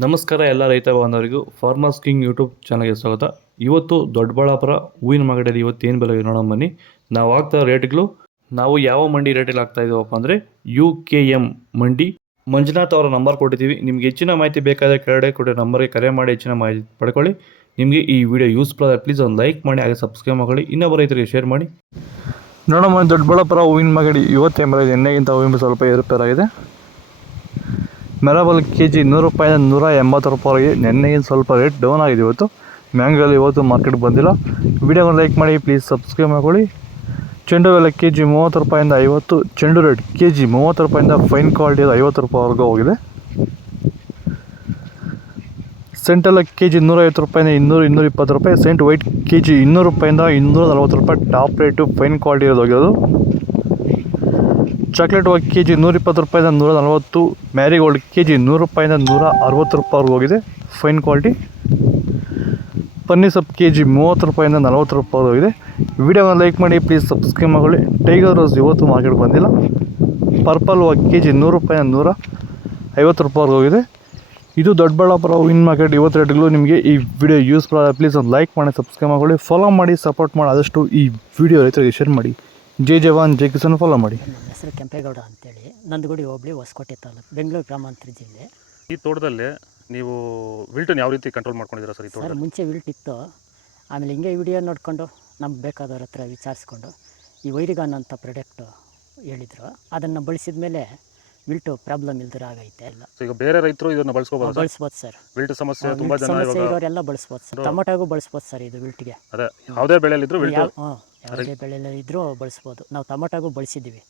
ನಮಸ್ಕಾರ ಎಲ್ಲ ರೈತ ಬಾಂಧವರಿಗೂ ಫಾರ್ಮರ್ಸ್ ಕಿಂಗ್ ಯೂಟ್ಯೂಬ್ ಚಾನಲ್ಗೆ ಸ್ವಾಗತ. ಇವತ್ತು ದೊಡ್ಡಬಳ್ಳಾಪುರ ಹೂವಿನ ಮಾರ್ಕೆಟಲ್ಲಿ ಇವತ್ತು ಏನು ಬೆಲೆ ನೋಡೋಣ ಬನ್ನಿ. ನಾವು ಆಗ್ತಾ ರೇಟ್ಗಳು ನಾವು ಯಾವ ಮಂಡಿ ರೇಟಲ್ಲಿ ಆಗ್ತಾ ಇದ್ದೀವಪ್ಪ ಅಂದರೆ UKM ಮಂಡಿ. ಮಂಜುನಾಥ್ ಅವರ ನಂಬರ್ ಕೊಟ್ಟಿದ್ದೀವಿ. ನಿಮ್ಗೆ ಹೆಚ್ಚಿನ ಮಾಹಿತಿ ಬೇಕಾದರೆ ಕೆಳಗಡೆ ಕೊಟ್ಟೆ ನಂಬರ್ಗೆ ಕರೆ ಮಾಡಿ ಹೆಚ್ಚಿನ ಮಾಹಿತಿ ಪಡ್ಕೊಳ್ಳಿ. ನಿಮಗೆ ಈ ವಿಡಿಯೋ ಯೂಸ್ಫುಲ್ ಆದರೆ ಪ್ಲೀಸ್ ಒಂದು ಲೈಕ್ ಮಾಡಿ, ಹಾಗೆ ಸಬ್ಸ್ಕ್ರೈಬ್ ಮಾಡಿ, ಇನ್ನೊಬ್ಬ ರೈತರಿಗೆ ಶೇರ್ ಮಾಡಿ. ನೋಡಮ್ಮ, ದೊಡ್ಡಬಳ್ಳಾಪುರ ಹೂವಿನ ಮಾರ್ಕೆಟ್ ಇವತ್ತೇ ಎಣ್ಣೆಗಿಂತ ಹೂವಿನ ಸ್ವಲ್ಪ ಏರುಪೇರಾಗಿದೆ. ಮೆರಬಲ್ KG 100 ರೂಪಾಯಿಂದ 180 ರೂಪಾಯಿಗೆ. ನೆನ್ನೆಗಿಂತ ಸ್ವಲ್ಪ ರೇಟ್ ಡೌನ್ ಆಗಿದೆ ಇವತ್ತು. ಮ್ಯಾಂಗೋಲ್ಲಿ ಇವತ್ತು ಮಾರ್ಕೆಟ್ ಬಂದಿಲ್ಲ. ವಿಡಿಯೋನ ಲೈಕ್ ಮಾಡಿ, ಪ್ಲೀಸ್ ಸಬ್ಸ್ಕ್ರೈಬ್ ಮಾಡ್ಕೊಳ್ಳಿ. ಚೆಂಡು ಎಲ್ಲ KG 30 ರೂಪಾಯಿಂದ 50. ಚೆಂಡು ರೇಟ್ KG 30 ರೂಪಾಯಿಂದ ಫೈನ್ ಕ್ವಾಲಿಟಿ 50 ರೂಪಾಯಿವರೆಗೂ ಹೋಗಿದೆ. ಸೆಂಟೆಲ್ಲ KG 150 ರೂಪಾಯಿಂದ 200, 220 ರೂಪಾಯಿ. ಸೆಂಟ್ ವೈಟ್ KG 200 ರೂಪಾಯಿಂದ 240 ರೂಪಾಯಿ ಟಾಪ್ ರೇಟು ಫೈನ್ ಕ್ವಾಲಿಟಿ ಇರೋದು ಹೋಗಿರೋದು. ಚಾಕ್ಲೇಟ್ ವಾಗ KG 120 ರೂಪಾಯಿಂದ 140. ಮ್ಯಾರಿಗೋಲ್ಡ್ KG 100 ರೂಪಾಯಿಂದ 160 ರೂಪಾಯಿವರೆಗೂ ಹೋಗಿದೆ ಫೈನ್ ಕ್ವಾಲಿಟಿ. ಪನ್ನೀರ್ ಸೊಪ್ಪು KG 30 ರೂಪಾಯಿಂದ 40 ರೂಪಾಯಿ ಹೋಗಿದೆ. ವಿಡಿಯೋನ ಲೈಕ್ ಮಾಡಿ, ಪ್ಲೀಸ್ ಸಬ್ಸ್ಕ್ರೈಬ್ ಮಾಡ್ಕೊಳ್ಳಿ. ಟೈಗರ್ ರೋಸ್ ಇವತ್ತು ಮಾರ್ಕೆಟ್ ಬಂದಿಲ್ಲ. ಪರ್ಪಲ್ ವಾಗ KG 100 ರೂಪಾಯಿಂದ 150 ರೂಪಾಯಿವರೆಗೂ ಹೋಗಿದೆ. ಇದು ದೊಡ್ಡಬಳ್ಳಾಪುರ ಹೂವಿನ ಮಾರ್ಕೆಟ್ ಇವತ್ತು ರೇಟ್ಗಳು. ನಿಮಗೆ ಈ ವಿಡಿಯೋ ಯೂಸ್ಫುಲ್ ಆದರೆ ಪ್ಲೀಸ್ ಒಂದು ಲೈಕ್ ಮಾಡಿ, ಸಬ್ಸ್ಕ್ರೈಬ್ ಮಾಡ್ಕೊಳ್ಳಿ, ಫಾಲೋ ಮಾಡಿ, ಸಪೋರ್ಟ್ ಮಾಡಿ. ಆದಷ್ಟು ಈ ವಿಡಿಯೋ ರೈತರಿಗೆ ಶೇರ್ ಮಾಡಿ. ಜೈ ಜವಾನ್ ಜೈ ಕಿಸಾನ್ ಫಾಲೋ ಮಾಡಿ. ನನ್ನ ಹೆಸರು ಕೆಂಪೇಗೌಡ ಅಂತೇಳಿ, ನಂದಗುಡಿ ಹೋಬಳಿ, ಹೊಸಕೋಟೆ ತಾಲೂಕು, ಬೆಂಗಳೂರು ಗ್ರಾಮಾಂತರ ಜಿಲ್ಲೆ. ಈ ತೋಟದಲ್ಲಿ ನೀವು ವಿಲ್ಟನ್ ಯಾವ ರೀತಿ ಕಂಟ್ರೋಲ್ ಮಾಡ್ಕೊಂಡಿದ್ದೀರಾ ಸರ್? ಈ ತೋಟ ಸರ್ ಮುಂಚೆ ವಿಲ್ಟ್ ಇತ್ತು, ಆಮೇಲೆ ಹಿಂಗೆ ವಿಡಿಯೋ ನೋಡಿಕೊಂಡು ನಮ್ಗೆ ಬೇಕಾದವ್ರ ಹತ್ರ ವಿಚಾರಿಸ್ಕೊಂಡು ಈ ವೈರಿಗಾನ್ ಅಂತ ಪ್ರಾಡಕ್ಟು ಹೇಳಿದರು. ಅದನ್ನು ಬಳಸಿದ ಮೇಲೆ ವಿಲ್ಟು ಪ್ರಾಬ್ಲಮ್ ಇಲ್ದಿರ ಆಗೈತೆ ಎಲ್ಲ. ಈಗ ಬೇರೆ ರೈತರು ಇದನ್ನು ಬಳಸ್ಕೋಬೋದು ಸರ್. ವಿಲ್ಟ್ ಸಮಸ್ಯೆ ತುಂಬ ಜನ ಇರೋರೆಲ್ಲ ಬಳಸ್ಬೋದು ಸರ್. ಟೊಮೊಟೊಗೂ ಬಳಸ್ಬೋದು ಸರ್ ಇದು ವಿಲ್ಟ್ಗೆ. ಅದೇ ಯಾವುದೇ ಬೆಳೆಯಲ್ಲಿದ್ರು ವಿಲ್ಟ್ ಯಾವುದೇ ಬೆಳೆಯಲ್ಲಿ ಇದ್ರೂ ಬಳಸ್ಬೋದು. ನಾವು ಟೊಮೊಟೊಗೂ ಬಳಸಿದ್ದೀವಿ.